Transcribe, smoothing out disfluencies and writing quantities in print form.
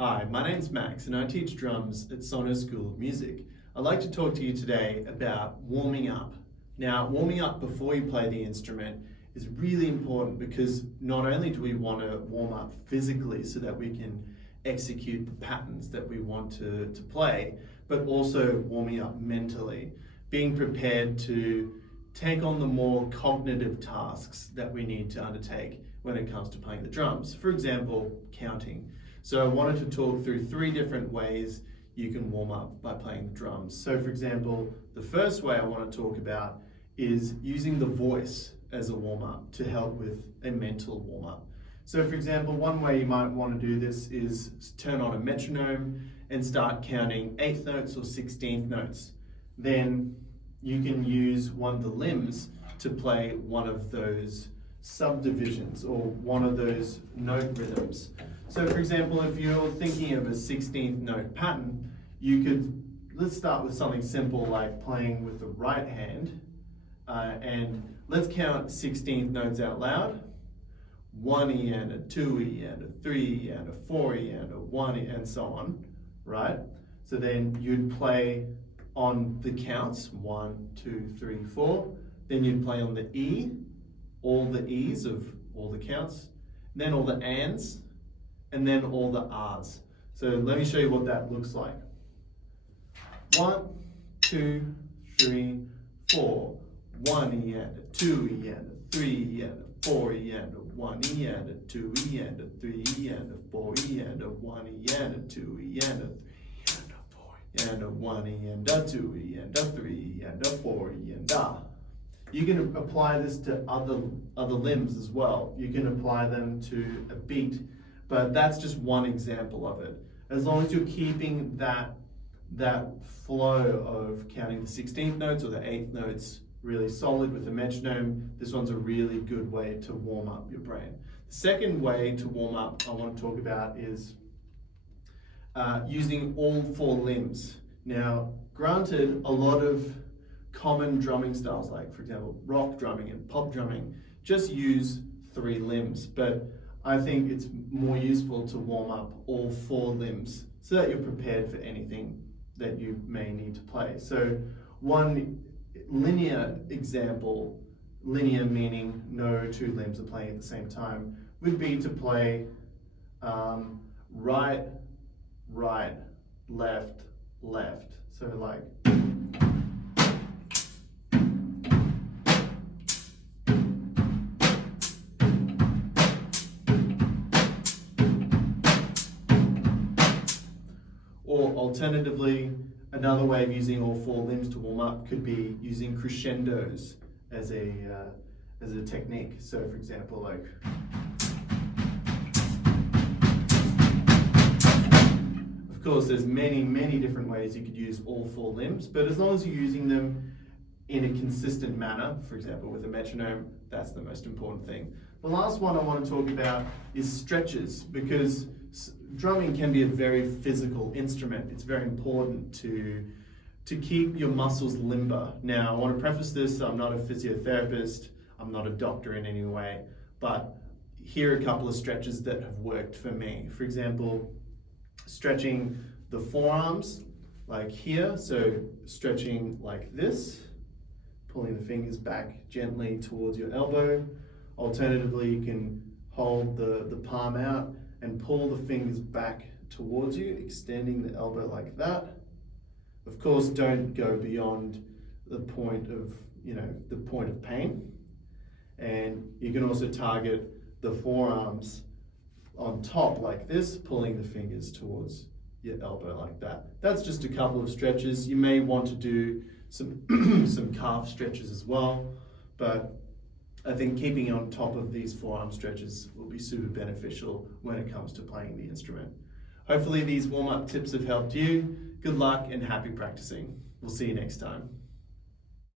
Hi, my name's Max and I teach drums at Sono School of Music. I'd like to talk to you today about warming up. Now, warming up before you play the instrument is really important because not only do we want to warm up physically so that we can execute the patterns that we want to play, but also warming up mentally, being prepared to take on the more cognitive tasks that we need to undertake when it comes to playing the drums. For example, counting. So I wanted to talk through 3 different ways you can warm up by playing the drums. So for example, the first way I want to talk about is using the voice as a warm-up to help with a mental warm-up. So for example, one way you might want to do this is turn on a metronome and start counting 8th notes or 16th notes. Then you can use one of the limbs to play one of those subdivisions or one of those note rhythms. So for example, if you're thinking of a 16th note pattern, let's start with something simple like playing with the right hand, and let's count 16th notes out loud. 1 E and a 2 E and a 3 E and a 4 E and a 1 E and so on, right? So then you'd play on the counts, 1, 2, 3, 4. Then you'd play on the E, all the E's of all the counts, then all the ands, and then all the R's. So let me show you what that looks like. 1, 2, 3, 4. 1 E and a 2 E and a 3 E and a 4 E and a 1 E and a 2 E and a 3 E and a 4 E and a 1 E and a 2 E and a 3 and a 4 and a 1 E and a 2 E and a 3 and a 4 E and a. You can apply this to other limbs as well. You can apply them to a beat, but that's just one example of it. As long as you're keeping that flow of counting the 16th notes or the 8th notes really solid with the metronome, this one's a really good way to warm up your brain. The second way to warm up I want to talk about is using all 4 limbs. Now, granted, a lot of common drumming styles, like for example, rock drumming and pop drumming, just use 3 limbs, but I think it's more useful to warm up all 4 limbs so that you're prepared for anything that you may need to play. So one linear example, linear meaning no 2 limbs are playing at the same time, would be to play right, right, left, left. So like, or alternatively, another way of using all 4 limbs to warm up could be using crescendos as a technique. So for example, like, of course, there's many different ways you could use all 4 limbs, but as long as you're using them in a consistent manner, for example, with a metronome, that's the most important thing. The last one I want to talk about is stretches, because drumming can be a very physical instrument. It's very important to keep your muscles limber. Now, I want to preface this, I'm not a physiotherapist, I'm not a doctor in any way, but here are a couple of stretches that have worked for me. For example, stretching the forearms like here, so stretching like this, pulling the fingers back gently towards your elbow. Alternatively, you can hold the palm out and pull the fingers back towards you, extending the elbow like that. Of course, don't go beyond the point of pain. And you can also target the forearms on top like this, pulling the fingers towards your elbow like that. That's just a couple of stretches. You may want to do some calf stretches as well, but I think keeping on top of these forearm stretches will be super beneficial when it comes to playing the instrument. Hopefully these warm-up tips have helped you. Good luck and happy practicing. We'll see you next time.